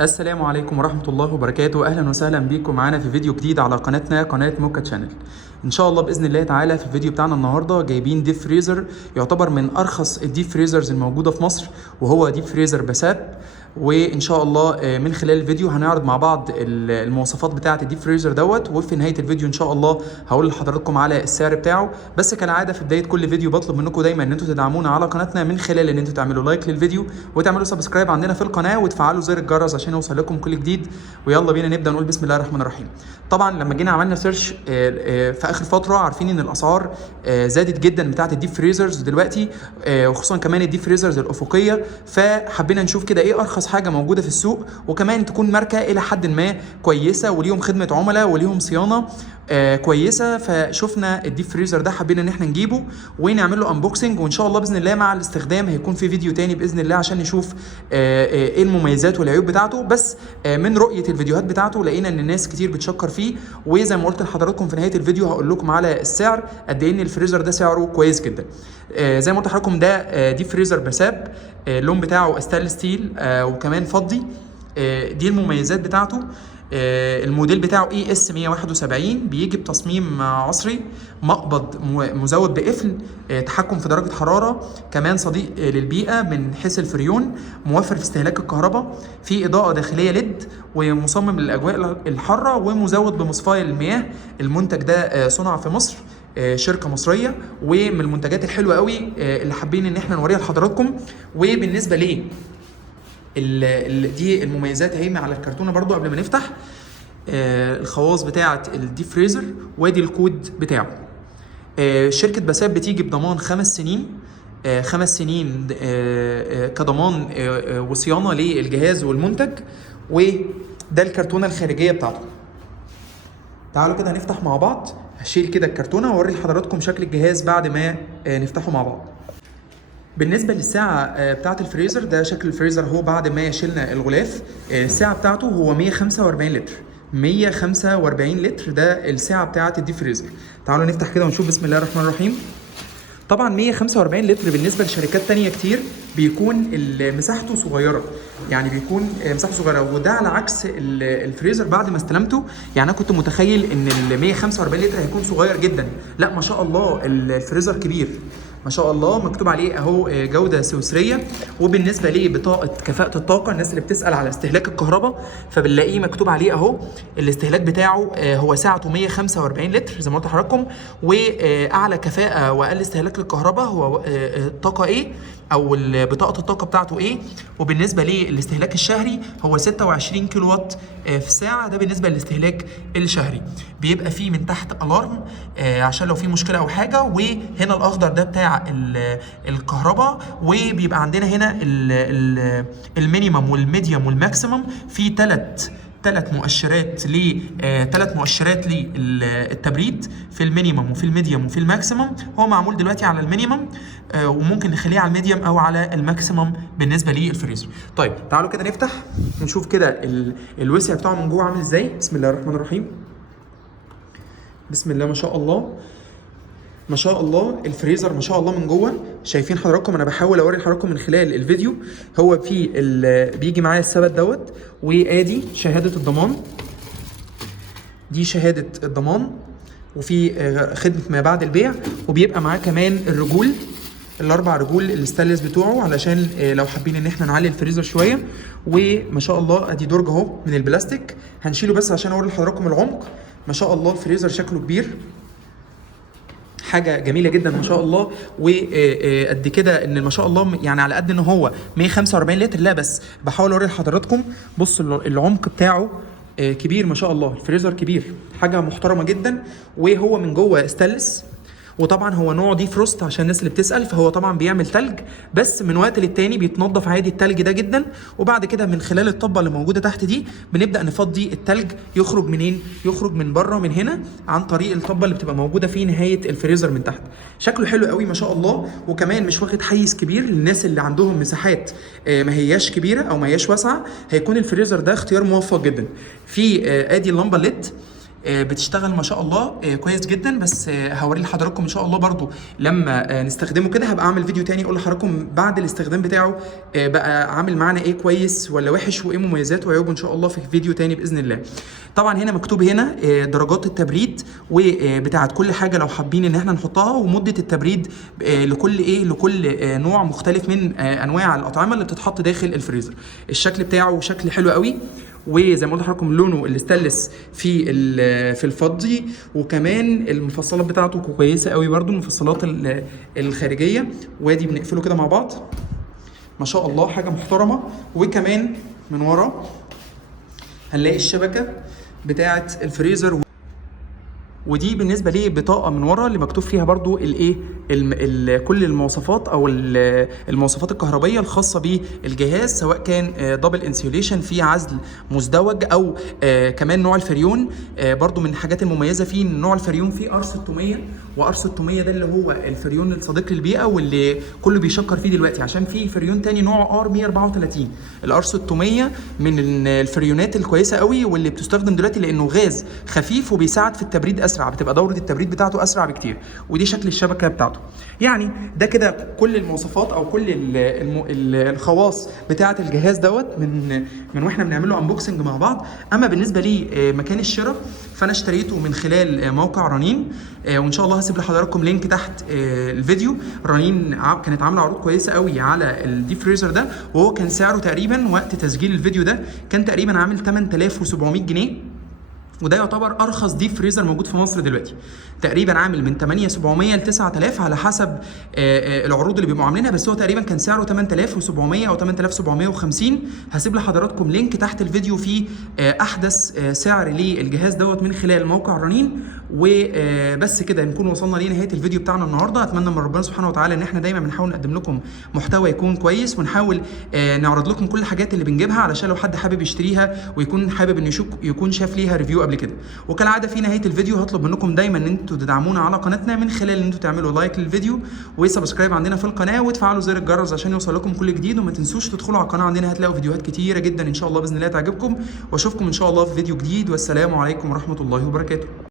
السلام عليكم ورحمة الله وبركاته. أهلا وسهلا بيكم معانا في فيديو جديد على قناتنا قناة موكا تشانل. إن شاء الله بإذن الله تعالى في الفيديو بتاعنا النهاردة جايبين ديب فريزر يعتبر من أرخص الديب فريزرز الموجودة في مصر، وهو ديب فريزر بساب. وإن شاء الله من خلال الفيديو هنعرض مع بعض المواصفات بتاعة الديب فريزر دوت، وفي نهاية الفيديو إن شاء الله هقول لحضراتكم على السعر بتاعه. بس كالعادة في بداية كل فيديو بطلب منكم دايما إن أنتوا تدعمونا على قناتنا من خلال إن أنتوا تعملوا لايك للفيديو وتعملوا سبسكرايب عندنا في القناة وتفعلوا زر الجرس عشان يوصل لكم كل جديد. ويلا بينا نبدا نقول بسم الله الرحمن الرحيم. طبعا لما جينا عملنا سيرش في اخر فتره عارفين ان الاسعار زادت جدا بتاعه الديب فريزرز دلوقتي، وخصوصا كمان الديب فريزرز الافقيه. فحبينا نشوف كده ايه ارخص حاجه موجوده في السوق، وكمان تكون ماركه الى حد ما كويسه وليهم خدمه عملاء وليهم صيانه كويسه. فشفنا الديب فريزر ده حبينا ان احنا نجيبه ونعمل له انبوكسنج، وان شاء الله باذن الله مع الاستخدام هيكون في فيديو تاني باذن الله عشان نشوف ايه المميزات والعيوب بتاعته. بس من رؤيه الفيديوهات بتاعته لقينا ان الناس كتير بتشكر فيه، وزي ما قلت لحضراتكم في نهايه الفيديو هقول لكم على السعر قد ايه ان الفريزر ده سعره كويس جدا. زي ما قلت لحضراتكم ده ديب فريزر بساب، اللون بتاعه ستانلس ستيل وكمان فضي. دي المميزات بتاعته. الموديل بتاعه اي اس 171، بيجي بتصميم عصري، مقبض مزود بقفل، تحكم في درجه حراره، كمان صديق للبيئه من حيث الفريون، موفر في استهلاك الكهرباء، في اضاءه داخليه ليد، ومصمم للاجواء الحاره، ومزود بمصفايه للمياه. المنتج ده صنع في مصر، شركه مصريه، ومن المنتجات الحلوه قوي اللي حابين ان احنا نوريها لحضراتكم. وبالنسبه ليه دي المميزات اهي على الكرتونه برضو قبل ما نفتح. الخواص بتاعه الديب فريزر، وادي الكود بتاعه. شركه بساب بتيجي بضمان 5 سنين، 5 سنين كضمان وصيانه للجهاز والمنتج. وده الكرتونه الخارجيه بتاعته. تعالوا كده هنفتح مع بعض. هشيل كده الكرتونه واوري لحضراتكم شكل الجهاز بعد ما نفتحه مع بعض. بالنسبه للساعه بتاعه الفريزر، ده شكل الفريزر هو بعد ما شلنا الغلاف. الساعه بتاعته هو 145 لتر، 145 لتر ده الساعه بتاعه الديب فريزر. تعالوا نفتح كده ونشوف بسم الله الرحمن الرحيم. طبعا 145 لتر بالنسبه لشركات تانية كتير بيكون مساحته صغيره، يعني بيكون مساحته صغيره، وده على عكس الفريزر بعد ما استلمته. يعني انا كنت متخيل ان ال 145 لتر هيكون صغير جدا، لا ما شاء الله الفريزر كبير ما شاء الله. مكتوب عليه اهو جوده سويسريه. وبالنسبه لبطاقه كفاءه الطاقه، الناس اللي بتسال على استهلاك الكهرباء فبنلاقيه مكتوب عليه اهو الاستهلاك بتاعه هو ساعته 145 لتر زي ما قلت لحضراتكم. واعلى كفاءه واقل استهلاك للكهرباء هو الطاقه ايه، او بطاقه الطاقه بتاعته ايه. وبالنسبه للاستهلاك الشهري هو 26 كيلو وات في الساعه، ده بالنسبه للاستهلاك الشهري. بيبقى فيه من تحت الارم عشان لو في مشكله او حاجه، وهنا الاخضر ده بتاع الكهرباء. وبيبقى عندنا هنا المينيمم والميديوم والماكسيمم في ثلاث مؤشرات للتبريد في المينيمم وفي الميديوم وفي الماكسيمم. هو معمول دلوقتي على المينيمم، وممكن نخليه على الميديوم او على الماكسيمم بالنسبه للفريزر. طيب تعالوا كده نفتح نشوف كده الوسع بتاعه من جوه عامل ازاي. بسم الله الرحمن الرحيم. بسم الله ما شاء الله ما شاء الله. الفريزر ما شاء الله من جوه شايفين حضراتكم، انا بحاول اوري لحضراتكم من خلال الفيديو. هو في بيجي معايا الثبت دوت، وادي شهاده الضمان، دي شهاده الضمان، وفي خدمه ما بعد البيع. وبيبقى معاه كمان الرجول، الاربع رجول الستانلس بتوعه علشان لو حابين ان احنا نعلي الفريزر شويه. وما شاء الله ادي درج اهو من البلاستيك، هنشيله بس عشان اوري لحضراتكم العمق. ما شاء الله الفريزر شكله كبير، حاجه جميله جدا ما شاء الله. وقد كده ان ما شاء الله يعني على قد ان هو 145 لتر، لا بس بحاول اوري لحضراتكم. بصوا العمق بتاعه كبير ما شاء الله. الفريزر كبير، حاجه محترمه جدا. وهو من جوه ستانلس، وطبعا هو نوع دي فروست عشان الناس اللي بتسال، فهو طبعا بيعمل تلج، بس من وقت للتاني بيتنضف عادي التلج ده جدا. وبعد كده من خلال الطبه اللي موجوده تحت دي بنبدا نفضي التلج. يخرج منين؟ يخرج من بره من هنا عن طريق الطبه اللي بتبقى موجوده في نهايه الفريزر من تحت. شكله حلو قوي ما شاء الله. وكمان مش واخد حيز كبير للناس اللي عندهم مساحات ما هياش كبيره او ما هياش واسعه، هيكون الفريزر ده اختيار موفق جدا. في ادي اللمبه ليد بتشتغل ما شاء الله كويس جدا. بس هوري لحضراتكم ان شاء الله برضو لما نستخدمه كده، هبقى اعمل فيديو تاني اقول لحضراتكم بعد الاستخدام بتاعه بقى عامل معانا ايه كويس ولا وحش، وايه مميزاته وعيوبه ان شاء الله في فيديو تاني باذن الله. طبعا هنا مكتوب هنا درجات التبريد وبتاعت كل حاجه لو حابين ان احنا نحطها، ومده التبريد لكل نوع مختلف من انواع الاطعمه اللي بتتحط داخل الفريزر. الشكل بتاعه شكل حلو قوي، وزي ما قلت لحضراتكم لونه الاستانلس في الفضي، وكمان المفصلات بتاعته كويسه قوي برده، المفصلات الخارجيه. وادي بنقفله كده مع بعض ما شاء الله حاجه محترمه. وكمان من ورا هنلاقي الشبكه بتاعه الفريزر، ودي بالنسبه لي بطاقه من ورا اللي مكتوب فيها برضو كل المواصفات او المواصفات الكهربائيه الخاصه بالجهاز، سواء كان دبل انسيوليشن في عزل مزدوج، او كمان نوع الفريون. برضو من الحاجات المميزه فيه ان نوع الفريون فيه R600، وR600 ده اللي هو الفريون الصديق للبيئه واللي كله بيشكر فيه دلوقتي، عشان في فريون تاني نوع R134. الR600 من الفريونات الكويسه قوي واللي بتستخدم دلوقتي لانه غاز خفيف وبيساعد في التبريد اسرع، بتبقى دوره التبريد بتاعته اسرع بكتير. ودي شكل الشبكه بتاعته. يعني ده كده كل المواصفات او كل الخواص بتاعه الجهاز دوت من واحنا بنعمله انبوكسنج مع بعض. اما بالنسبه لي مكان الشراء، فانا اشتريته من خلال موقع رنين، وان شاء الله هسيب لحضراتكم لينك تحت الفيديو. رنين كانت عامله عروض كويسه قوي على الديب فريزر ده، وهو كان سعره تقريبا وقت تسجيل الفيديو ده كان تقريبا عامل 8700 جنيه، وده يعتبر ارخص ديب فريزر موجود في مصر دلوقتي. تقريبا عامل من 8700 ل 9000 على حسب العروض اللي بيبقوا عاملينها، بس هو تقريبا كان سعره 8700 او 8750. هسيب لحضراتكم لينك تحت الفيديو فيه احدث سعر للجهاز دوت من خلال موقع رنين. وبس كده نكون وصلنا لنهايه الفيديو بتاعنا النهارده. اتمنى من ربنا سبحانه وتعالى ان احنا دايما بنحاول نقدم لكم محتوى يكون كويس، ونحاول نعرض لكم كل الحاجات اللي بنجيبها علشان لو حد حابب يشتريها ويكون حابب انه يكون شاف ليها ريفيو قبل كده. وكالعاده في نهايه الفيديو هطلب منكم دايما ان انتوا تدعمونا على قناتنا من خلال ان انتوا تعملوا لايك للفيديو وسبسكرايب عندنا في القناه، وتفعلوا زر الجرس عشان يوصل لكم كل جديد. وما تنسوش تدخلوا على القناه، عندنا هتلاقوا فيديوهات كتيره جدا ان شاء الله باذن الله تعجبكم. واشوفكم ان شاء الله في فيديو جديد، والسلام عليكم ورحمه الله وبركاته.